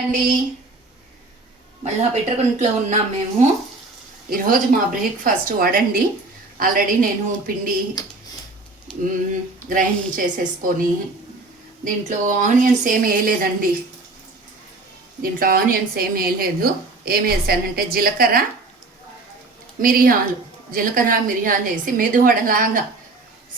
అండి మళ్ళా పెట్టుకుంట్లో ఉన్నాం మేము. ఈరోజు మా బ్రేక్ఫాస్ట్ వడండి. ఆల్రెడీ నేను పిండి గ్రైండ్ చేసేసుకొని దీంట్లో ఆనియన్స్ ఏమి వేయలేదండి. దీంట్లో ఆనియన్స్ ఏమి వేయలేదు. ఏమి వేసానంటే జీలకర్ర మిరియాలు వేసి మెదువడలాగా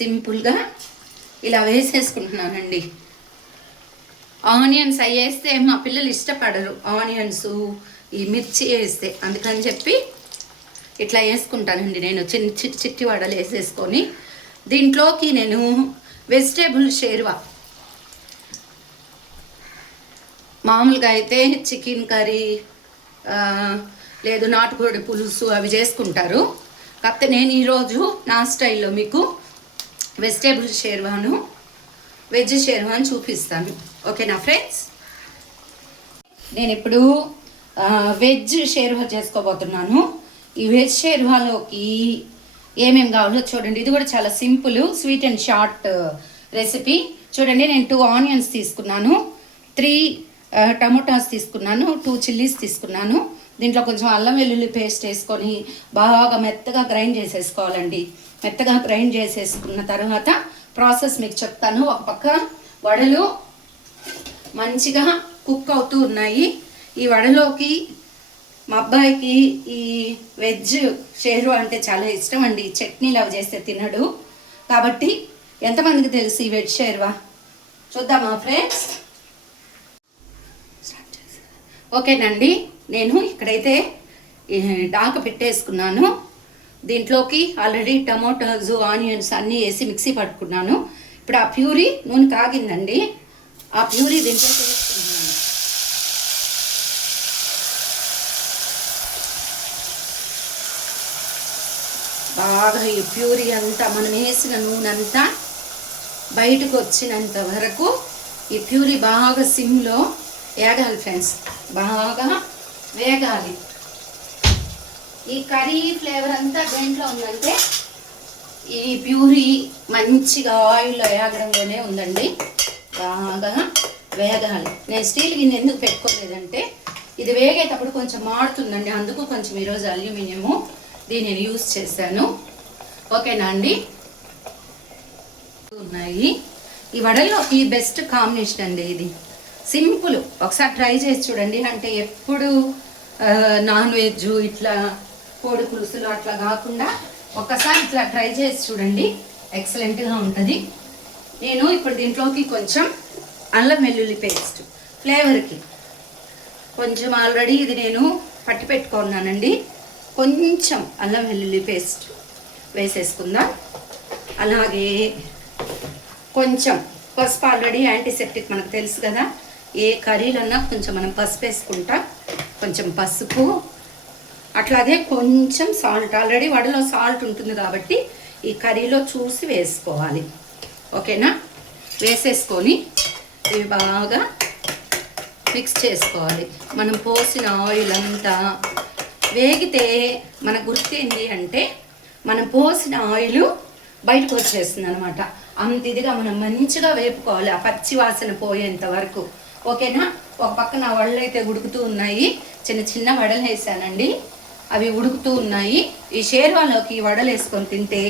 సింపుల్గా ఇలా వేసేసుకుంటున్నానండి. ఆనియన్స్ అవి వేస్తే మా పిల్లలు ఇష్టపడరు, ఆనియన్స్ ఈ మిర్చి వేస్తే. అందుకని చెప్పి ఇట్లా వేసుకుంటానండి నేను. చిట్టి వడలు వేసేసుకొని దీంట్లోకి నేను వెజిటేబుల్ షేర్వా, మామూలుగా అయితే చికెన్ కర్రీ లేదు నాటుకోడి పులుసు అవి చేసుకుంటారు. కాకపోతే నేను ఈరోజు నా స్టైల్లో మీకు వెజిటేబుల్ షేర్వాను వెజ్ షేర్వాని చూపిస్తాను. ఓకేనా ఫ్రెండ్స్? నేను ఇప్పుడు వెజ్ షేర్వా చేసుకోబోతున్నాను. ఈ వెజ్ షేర్వాలోకి ఏమేమి కావాలో చూడండి. ఇది కూడా చాలా simple, sweet and short recipe. చూడండి, నేను 2 ఆనియన్స్ తీసుకున్నాను, 3 టమోటాస్ తీసుకున్నాను, 2 చిల్లీస్ తీసుకున్నాను. దీంట్లో కొంచెం అల్లం వెల్లుల్లి పేస్ట్ వేసుకొని బాగా మెత్తగా గ్రైండ్ చేసేసుకోవాలండి. మెత్తగా గ్రైండ్ చేసేసుకున్న తర్వాత ప్రాసెస్ మీకు చెప్తాను. ఒక పక్క వడలు మంచిగా కుక్ అవుతూ ఉన్నాయి. ఈ వడలోకి మా అబ్బాయికి ఈ వెజ్ షేర్వా అంటే చాలా ఇష్టం అండి. చట్నీలు అవి చేస్తే తినడు. కాబట్టి ఎంతమందికి తెలుసు ఈ వెజ్ షేర్వా? చూద్దామా ఫ్రెండ్స్? ఓకేనండి, నేను ఇక్కడైతే డాక పెట్టేసుకున్నాను. దీంట్లోకి ఆల్రెడీ టమోటాస్ ఆనియన్స్ అన్నీ వేసి మిక్సీ పట్టుకున్నాను. ఇప్పుడు ఆ ప్యూరీ నూనె కాగిందండి, ఆ ప్యూరీ దీంట్లో వేసుకున్నాను. బాగా ఈ ప్యూరీ అంతా మనం వేసిన నూనె అంతా బయటకు వచ్చినంత వరకు ఈ ప్యూరీ బాగా సిమ్లో వేగాలి ఫ్రెండ్స్, బాగా వేగాలి. ఈ కర్రీ ఫ్లేవర్ అంతా దేంట్లో ఉందంటే ఈ ప్యూరీ మంచిగా ఆయిల్లో వేగడంలోనే ఉందండి. బాగా వేగాలి. నేను స్టీల్ గిన్నె ఎందుకు పెట్టుకోలేదంటే ఇది వేగేటప్పుడు కొంచెం మాడుతుందండి, అందుకు కొంచెం ఈరోజు అల్యూమినియము దీనిని యూజ్ చేశాను. ఓకేనా అండి? ఉన్నాయి ఈ వడల్లోకి బెస్ట్ కాంబినేషన్ అండి. ఇది సింపుల్, ఒకసారి ట్రై చేసి చూడండి. అంటే ఎప్పుడు నాన్ వెజ్ ఇట్లా కోడి పులుసులు అట్లా కాకుండా ఒక్కసారి ఇట్లా ట్రై చేసి చూడండి, ఎక్సలెంట్గా ఉంటుంది. నేను ఇప్పుడు దీంట్లోకి కొంచెం అల్లం వెల్లుల్లి పేస్ట్ ఫ్లేవర్కి కొంచెం ఆల్రెడీ ఇది నేను పట్టి పెట్టుకున్నానండి. కొంచెం అల్లం వెల్లుల్లి పేస్ట్ వేసేసుకుందాం. అలాగే కొంచెం పసుపు, ఆల్రెడీ యాంటీసెప్టిక్ మనకు తెలుసు కదా, ఏ కర్రీలన్నా కొంచెం మనం పసుపు వేసుకుంటాం. కొంచెం పసుపు, అట్లాగే కొంచెం సాల్ట్. ఆల్రెడీ వడలో సాల్ట్ ఉంటుంది కాబట్టి ఈ కర్రీలో చూసి వేసుకోవాలి. ఓకేనా? వేసేసుకొని ఇవి బాగా మిక్స్ చేసుకోవాలి. మనం పోసిన ఆయిల్ అంతా వేగితే మన గుర్తు ఏంటి అంటే మనం పోసిన ఆయిల్ బయటకు వచ్చేస్తుంది అనమాట. అంత ఇదిగా మనం మంచిగా వేపుకోవాలి, ఆ పచ్చి వాసన పోయేంత వరకు. ఓకేనా? ఒక పక్కన వడలు అయితే ఉడుకుతూ ఉన్నాయి. చిన్న చిన్న వడలు వేసానండి, అవి ఉడుకుతూ ఉన్నాయి. ఈ షేర్వాలోకి వడలు వేసుకొని తింటే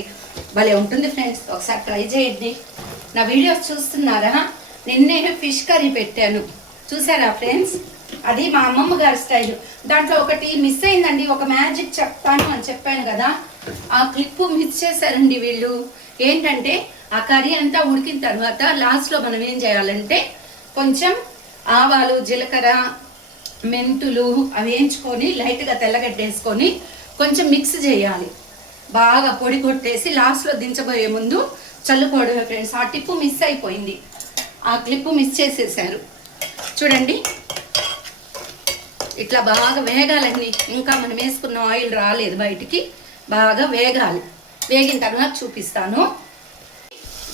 భలే ఉంటుంది ఫ్రెండ్స్. ఒకసారి ట్రై చేయండి. నా వీడియోస్ చూస్తున్నారా? నేను ఫిష్ కర్రీ పెట్టాను, చూసారా ఫ్రెండ్స్? అది మా అమ్మమ్మ గారి స్టైల్. దాంట్లో ఒకటి మిస్ అయిందండి, ఒక మ్యాజిక్ చెప్తాను అని చెప్పాను కదా, ఆ క్లిప్పు మిస్ చేశారండి వీళ్ళు. ఏంటంటే ఆ కర్రీ అంతా ఉడికిన తర్వాత లాస్ట్లో మనం ఏం చేయాలంటే కొంచెం ఆవాలు, జీలకర్ర, మెంతులు అవి వేయించుకొని లైట్గా తెల్లగడ్డేసుకొని కొంచెం మిక్స్ చేయాలి. బాగా పొడి కొట్టేసి లాస్ట్లో దించబోయే ముందు చల్లుకోవడమే ఫ్రెండ్స్. ఆ టిప్పు మిస్ అయిపోయింది, ఆ క్లిప్పు మిస్ చేసేసారు. చూడండి, ఇట్లా బాగా వేగాలండి. ఇంకా మనం వేసుకున్న ఆయిల్ రాలేదు బయటికి, బాగా వేగాలి. వేగిన తర్వాత చూపిస్తాను.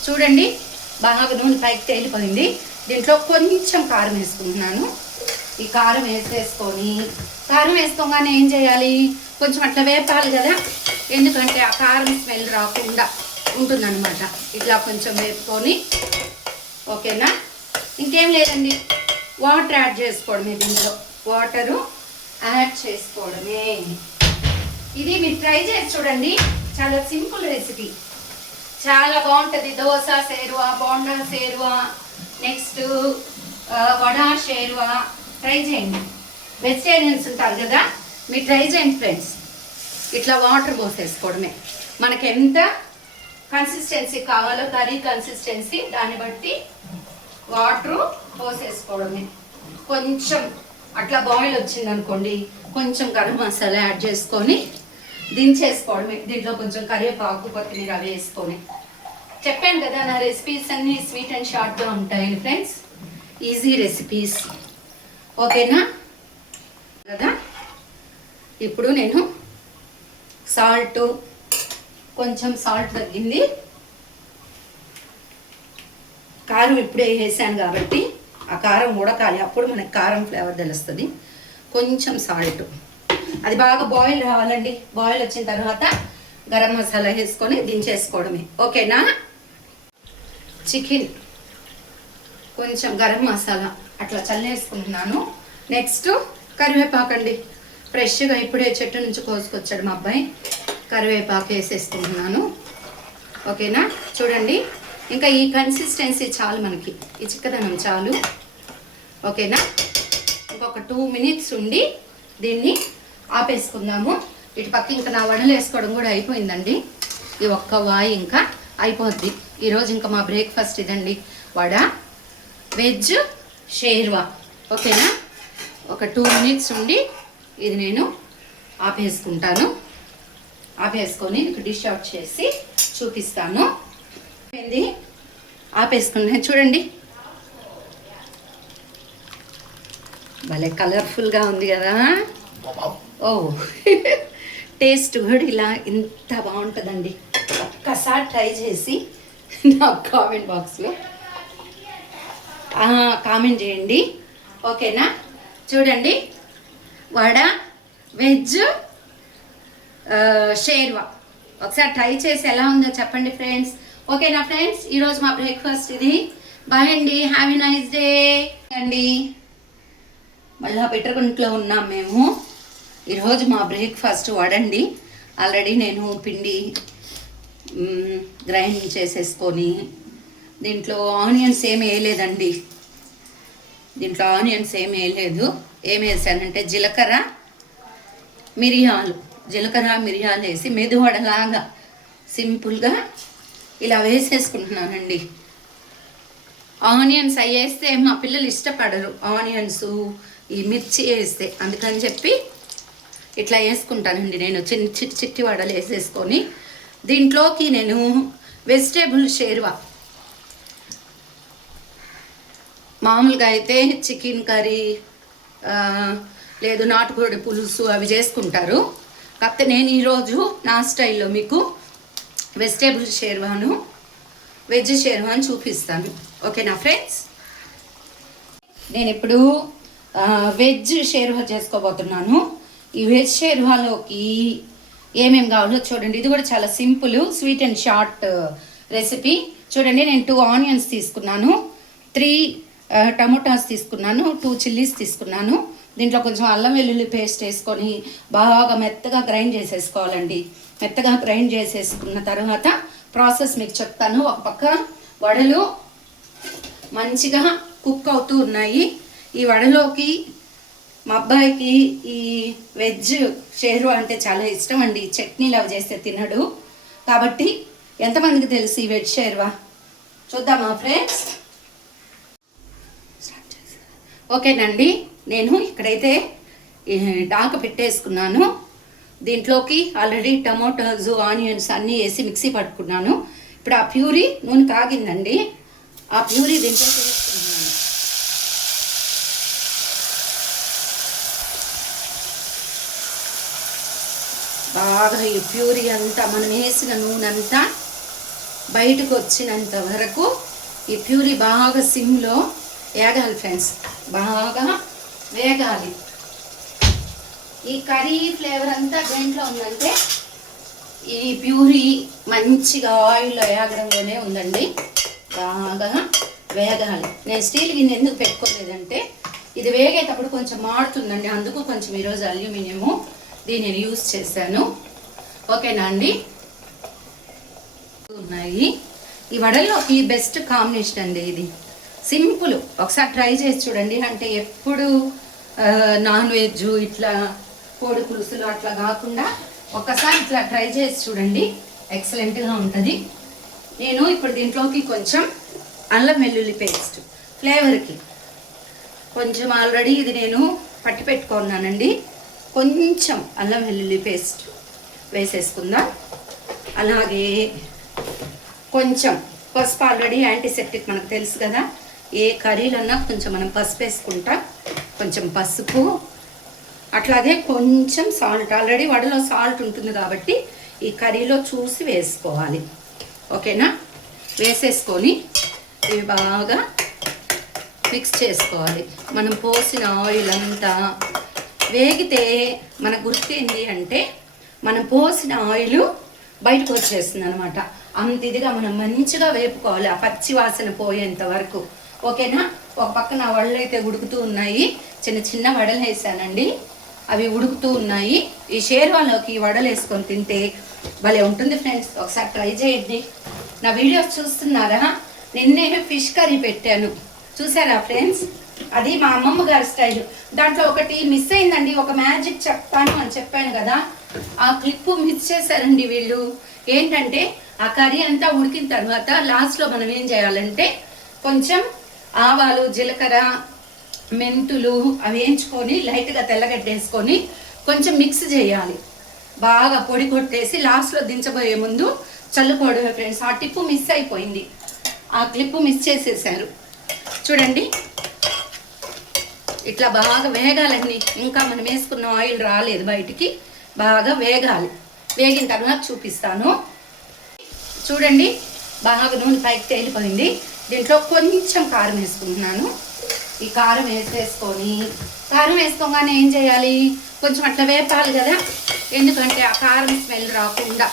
చూడండి, బాగా నూనె పైకి తేలిపోయింది. దీంట్లో కొంచెం కారం వేసుకుంటున్నాను. ఈ కారం వేసేసుకొని, కారం వేసుకోగానే ఏం చేయాలి, కొంచెం అట్లా వేపాలి కదా, ఎందుకంటే ఆ కారం స్మెల్ రాకుండా ఉంటుందన్నమాట. ఇట్లా కొంచెం వేపుకొని, ఓకేనా? ఇంకేం లేదండి, వాటర్ యాడ్ చేసుకోవడమే, దీంట్లో వాటరు యాడ్ చేసుకోవడమే. ఇది మీరు ట్రై చేసి చూడండి, చాలా సింపుల్ రెసిపీ, చాలా బాగుంటుంది. దోశ సేరువా, బోండా సేరువా, నెక్స్ట్ వడ షేర్వా ట్రై చేయండి. వెజిటేరియన్స్ ఉంటారు కదా, మీరు ట్రై చేయండి ఫ్రెండ్స్. ఇట్లా వాటర్ పోసేసుకోవడమే, మనకి ఎంత కన్సిస్టెన్సీ కావాలో కర్రీ కన్సిస్టెన్సీ దాన్ని బట్టి వాటర్ పోసేసుకోవడమే. కొంచెం అట్లా బాయిల్ వచ్చింది అనుకోండి, కొంచెం గరం మసాలా యాడ్ చేసుకొని దించేసుకోవడమే. దీంట్లో కొంచెం కరివేపాకు, కొత్తిమీర అవి వేసుకొని. చెప్పాను కదా నా రెసిపీస్ అన్నీ స్వీట్ అండ్ షార్ట్గా ఉంటాయని ఫ్రెండ్స్, ఈజీ రెసిపీస్. ఓకేనా కదా. ఇప్పుడు నేను సాల్ట్, కొంచెం సాల్ట్ తగ్గింది, కారం ఇప్పుడే వేసాను కాబట్టి ఆ కారం ఉడకాలి, అప్పుడు మనకి కారం ఫ్లేవర్ తెలుస్తుంది. కొంచెం సాల్ట్, అది బాగా బాయిల్ రావాలండి. బాయిల్ వచ్చిన తర్వాత గరం మసాలా వేసుకొని దించేసుకోవడమే. ఓకేనా. చికెన్ కొంచెం గరం మసాలా అట్లా చల్లేసుకుంటున్నాను. నెక్స్ట్ కరివేపాకండి, ఫ్రెష్గా ఇప్పుడే చెట్టు నుంచి కోసుకొచ్చాడు మా అబ్బాయి. కరివేపాకు వేసేసుకుంటున్నాను. ఓకేనా. చూడండి, ఇంకా ఈ కన్సిస్టెన్సీ చాలు మనకి, ఈ చిక్కదనం చాలు. ఓకేనా. ఇంకొక 2 minutes ఉండి దీన్ని ఆపేసుకుందాము. ఇటు పక్క ఇంకా నా వడలు వేసుకోవడం కూడా అయిపోయిందండి. ఈ ఒక్క వాయి ఇంకా అయిపోద్ది. ఈరోజు ఇంకా మా బ్రేక్ఫాస్ట్ ఇదండి, వడ వెజ్ షేర్వా. ఓకేనా. ఒక 2 minutes ఉండి ఇది నేను ఆపేసుకుంటాను. ఆపేసుకొని డిష్ అవుట్ చేసి చూపిస్తాను. ఏంది ఆపేసుకున్నాను చూడండి, భలే కలర్ఫుల్గా ఉంది కదా. ఓ టేస్ట్ కూడా ఇలా ఇంత బాగుంటుందండి. ఒక్కసారి ట్రై చేసి నా కామెంట్ బాక్స్లో కామెంట్ చేయండి. ఓకేనా. చూడండి, వడ వెజ్ షేర్వా ఒకసారి ట్రై చేసి ఎలా ఉందో చెప్పండి ఫ్రెండ్స్. ఓకేనా ఫ్రెండ్స్, ఈరోజు మా బ్రేక్ఫాస్ట్ ఇది. బాయ్ అండి, హ్యావ్ ఎ నైస్ డే అండి. మళ్ళీ పెట్టుకుంట్లో ఉన్నాం మేము. ఈరోజు మా బ్రేక్ఫాస్ట్ వడండి. ఆల్రెడీ నేను పిండి గ్రైండ్ చేసేసుకొని, దీంట్లో ఆనియన్స్ ఏమి వేయలేదండి. దీంట్లో ఆనియన్స్ ఏమి వేయలేదు. ఏమి వేసానంటే జీలకర్ర మిరియాలు వేసి మెదువడలాగా సింపుల్గా ఇలా వేసేసుకుంటున్నానండి. ఆనియన్స్ అవి వేస్తే మా పిల్లలు ఇష్టపడరు, ఆనియన్స్ ఈ మిర్చి వేస్తే. అందుకని చెప్పి ఇట్లా వేసుకుంటానండి నేను. చిట్టి వడలు వేసేసుకొని దీంట్లోకి నేను వెజిటేబుల్ షేర్వా, మామూలుగా అయితే చికెన్ కర్రీ లేదు నాటుకోడి పులుసు అవి చేసుకుంటారు. కాకపోతే నేను ఈరోజు నా స్టైల్లో మీకు వెజిటేబుల్ షేర్వాను వెజ్ షేర్వాను చూపిస్తాను. ఓకేనా ఫ్రెండ్స్. నేను ఇప్పుడు వెజ్ షేర్వా చేసుకోబోతున్నాను. ఈ వెజ్ షేర్వాలోకి ఏమేమి కావాలో చూడండి. ఇది కూడా చాలా simple, sweet and short recipe. చూడండి, నేను 2 ఆనియన్స్ తీసుకున్నాను, 3 టమోటాస్ తీసుకున్నాను, 2 చిల్లీస్ తీసుకున్నాను. దీంట్లో కొంచెం అల్లం వెల్లుల్లి పేస్ట్ వేసుకొని బాగా మెత్తగా గ్రైండ్ చేసేసుకోవాలండి. మెత్తగా గ్రైండ్ చేసేసుకున్న తర్వాత ప్రాసెస్ మీకు చెప్తాను. ఒక పక్క వడలు మంచిగా కుక్ అవుతూ ఉన్నాయి. ఈ వడలోకి మా అబ్బాయికి ఈ వెజ్ షేర్వా అంటే చాలా ఇష్టం అండి. చట్నీలు అవి చేస్తే తినడు. కాబట్టి ఎంతమందికి తెలుసు ఈ వెజ్ షేర్వా? చూద్దామా ఫ్రెండ్స్. ఓకేనండి, నేను ఇక్కడైతే డాక పెట్టేసుకున్నాను. దీంట్లోకి ఆల్రెడీ టమోటాస్ ఆనియన్స్ అన్నీ వేసి మిక్సీ పట్టుకున్నాను. ఇప్పుడు ఆ ప్యూరీ నూనె కాగిందండి, ఆ ప్యూరీ దీంట్లో వేసుకున్నాను. బాగా ఈ ప్యూరీ అంతా మనం వేసిన నూనె అంతా బయటకు వచ్చినంత వరకు ఈ ప్యూరీ బాగా సిమ్లో వేగాలి ఫ్రెండ్స్, బాగా వేగాలి. ఈ కర్రీ ఫ్లేవర్ అంతా దేంట్లో ఉందంటే ఈ ప్యూరీ మంచిగా ఆయిల్లో వేగడంలోనే ఉందండి. బాగా వేగాలి. నేను స్టీల్ గిన్నె ఎందుకు పెట్టుకోలేదంటే ఇది వేగేటప్పుడు కొంచెం మాడుతుందండి, అందుకు కొంచెం ఈరోజు అల్యూమినియము దీనిని యూస్ చేశాను. ఓకేనా అండి. ఉన్నాయి ఈ వడల్లోకి బెస్ట్ కాంబినేషన్ అండి ఇది. సింపుల్, ఒకసారి ట్రై చేసి చూడండి. అంటే ఎప్పుడు నాన్ వెజ్ ఇట్లా కోడి పులుసులు అట్లా కాకుండా ఒక్కసారి ఇట్లా ట్రై చేసి చూడండి, ఎక్సలెంట్గా ఉంటుంది. నేను ఇప్పుడు దీంట్లోకి కొంచెం అల్లం వెల్లుల్లి పేస్ట్ ఫ్లేవర్కి కొంచెం ఆల్రెడీ ఇది నేను పట్టి పెట్టుకున్నానండి. కొంచెం అల్లం వెల్లుల్లి పేస్ట్ వేసేసుకుందాం. అలాగే కొంచెం పసుపు, ఆల్రెడీ యాంటీసెప్టిక్ మనకు తెలుసు కదా, ఏ కర్రీలన్నా కొంచెం మనం పసుపు వేసుకుంటాం. కొంచెం పసుపు, అట్లాగే కొంచెం సాల్ట్. ఆల్రెడీ వడలో సాల్ట్ ఉంటుంది కాబట్టి ఈ కర్రీలో చూసి వేసుకోవాలి. ఓకేనా. వేసేసుకొని ఇవి బాగా మిక్స్ చేసుకోవాలి. మనం పోసిన ఆయిల్ అంతా వేగితే మన గుర్తు ఏంటి అంటే మనం పోసిన ఆయిల్ బయటకు వచ్చేస్తుంది అనమాట. అంత ఇదిగా మనం మంచిగా వేపుకోవాలి, ఆ పచ్చి వాసన పోయేంత వరకు. ఓకేనా. ఒక పక్కన వడలు అయితే ఉడుకుతూ ఉన్నాయి, చిన్న చిన్న వడలు వేసానండి, అవి ఉడుకుతూ ఉన్నాయి. ఈ షేర్వాలోకి ఈ వడలు వేసుకొని తింటే భలే ఉంటుంది ఫ్రెండ్స్. ఒకసారి ట్రై చేయండి. నా వీడియోస్ చూస్తున్నారా? నిన్నే ఫిష్ కర్రీ పెట్టాను, చూసారా ఫ్రెండ్స్? అది మా అమ్మమ్మ గారి స్టైల్. దాంట్లో ఒకటి మిస్ అయిందండి, ఒక మ్యాజిక్ చెప్తాను అని చెప్పాను కదా, ఆ క్లిప్ మిస్ చేశారండి వీళ్ళు. ఏంటంటే ఆ కర్రీ అంతా ఉడికిన తర్వాత లాస్ట్లో మనం ఏం చేయాలంటే కొంచెం ఆవాలు, జీలకర్ర, మెంతులు అవి వేయించుకొని లైట్గా తెల్లగడ్డేసుకొని కొంచెం మిక్స్ చేయాలి, బాగా పొడి కొట్టేసి లాస్ట్లో దించబోయే ముందు చల్లుకోవడమే ఫ్రెండ్స్. ఆ టిప్పు మిస్ అయిపోయింది, ఆ క్లిప్పు మిస్ చేసేసారు. చూడండి, ఇట్లా బాగా వేగాలండి. ఇంకా మనం వేసుకున్న ఆయిల్ రాలేదు బయటికి, బాగా వేగాలి. వేగిన తర్వాత చూపిస్తాను. చూడండి, బాగా నూనె పైకి తేలిపోయింది. దీంట్లో కొంచెం కారం వేసుకుంటున్నాను. ఈ కారం వేసేసుకొని, కారం వేసుకోగానే ఏం చేయాలి, కొంచెం అట్లా వేపాలి కదా, ఎందుకంటే ఆ కారం స్మెల్ రాకుండా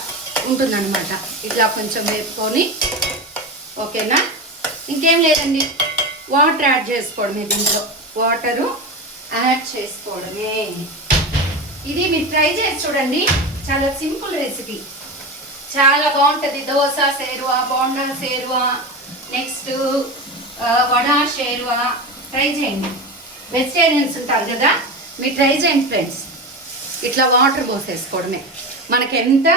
ఉంటుందన్నమాట. ఇట్లా కొంచెం వేపుకొని, ఓకేనా. ఇంకేం లేదండి, వాటర్ యాడ్ చేసుకోవడమే. దీంట్లో వాటరు యాడ్ చేసుకోవడమే. ఇది మీరు ట్రై చేసి చూడండి, చాలా సింపుల్ రెసిపీ, చాలా బాగుంటుంది. దోశ సేరువా, బోండా సేరువా, నెక్స్ట్ వడా షేర్వా ట్రై చేయండి. వెజిటేరియన్స్ ఉంటారు కదా, మీరు ట్రై చేయండి ఫ్రెండ్స్. ఇట్లా వాటర్ పోసేసుకోవడమే. మనకి ఎంత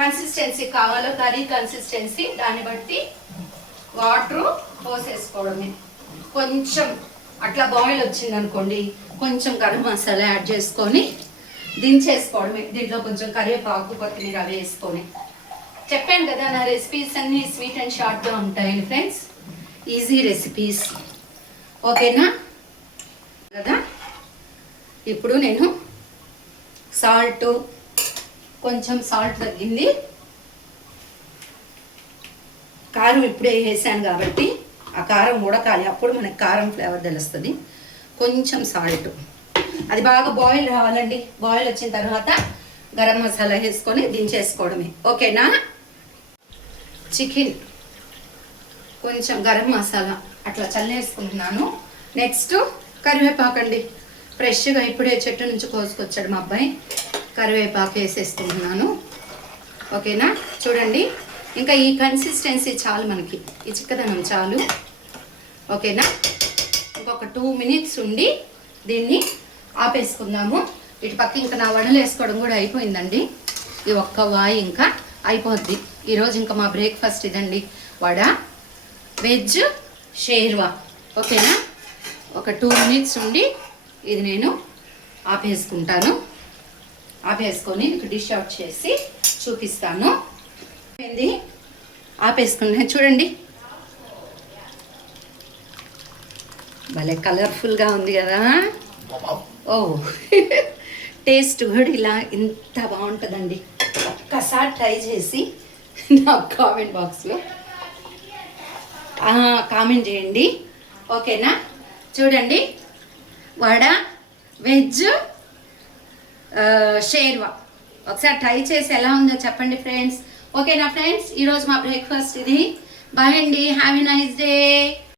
కన్సిస్టెన్సీ కావాలో కర్రీ కన్సిస్టెన్సీ దాన్ని బట్టి వాటర్ పోసేసుకోవడమే. కొంచెం అట్లా బాయిల్ వచ్చింది అనుకోండి, కొంచెం గరం మసాలా యాడ్ చేసుకొని దించేసుకోవడమే. దీంట్లో కొంచెం కరివేపాకు, కొత్తిమీర వేసుకొని. చెప్పాను కదా, నా రెసిపీస్ అన్నీ స్వీట్ అండ్ షార్ట్గా ఉంటాయి ఫ్రెండ్స్, ఈజీ రెసిపీస్. ఓకేనా కదా. ఇప్పుడు నేను సాల్ట్, కొంచెం సాల్ట్ తగ్గింది, కారం ఇప్పుడే వేసాను కాబట్టి ఆ కారం ఉడకాలి, అప్పుడు మనకి కారం ఫ్లేవర్ తెలుస్తుంది. కొంచెం సాల్ట్, అది బాగా బాయిల్ రావాలండి. బాయిల్ వచ్చిన తర్వాత గరం మసాలా వేసుకొని దించేసుకోవడమే. ఓకేనా. చికెన్, కొంచెం గరం మసాలా అట్లా చల్లేసుకుంటున్నాను. నెక్స్ట్ కరివేపాకండి, ఫ్రెష్గా ఇప్పుడే చెట్టు నుంచి కోసుకొచ్చాడు మా అబ్బాయి. కరివేపాకు వేసేసుకుంటున్నాను. ఓకేనా. చూడండి, ఇంకా ఈ కన్సిస్టెన్సీ చాలు మనకి, ఈ చిక్కదనం చాలు. ఓకేనా. ఇంకొక 2 minutes ఉండి దీన్ని ఆపేసుకుందాము. ఇటు పక్క ఇంకా నా వడలు వేసుకోవడం కూడా అయిపోయిందండి. ఈ ఒక్క వాయి ఇంకా అయిపోద్ది. ఈరోజు ఇంకా మా బ్రేక్ఫాస్ట్ ఇదండి, వడ వెజ్ షేర్వా. ఓకేనా. ఒక 2 minutes ఉండి ఇది నేను ఆపేసుకుంటాను. ఆపేసుకొని మీకు డిష్ అవుట్ చేసి చూపిస్తాను. ఏంది ఆపేసుకున్నాను చూడండి, భలే కలర్ఫుల్గా ఉంది కదా. ఓ టేస్ట్ కూడా ఇలా ఇంత బాగుంటుందండి. ఒక్కసారి ట్రై చేసి నా కామెంట్ బాక్స్లో కామెంట్ చేయండి. ఓకేనా. చూడండి, వడ వెజ్ షేర్వా ఒకసారి ట్రై చేసి ఎలా ఉందో చెప్పండి ఫ్రెండ్స్. ఓకేనా ఫ్రెండ్స్, ఈరోజు మా బ్రేక్ఫాస్ట్ ఇది. బాయ్ అండి, హ్యావ్ ఎ నైస్ డే.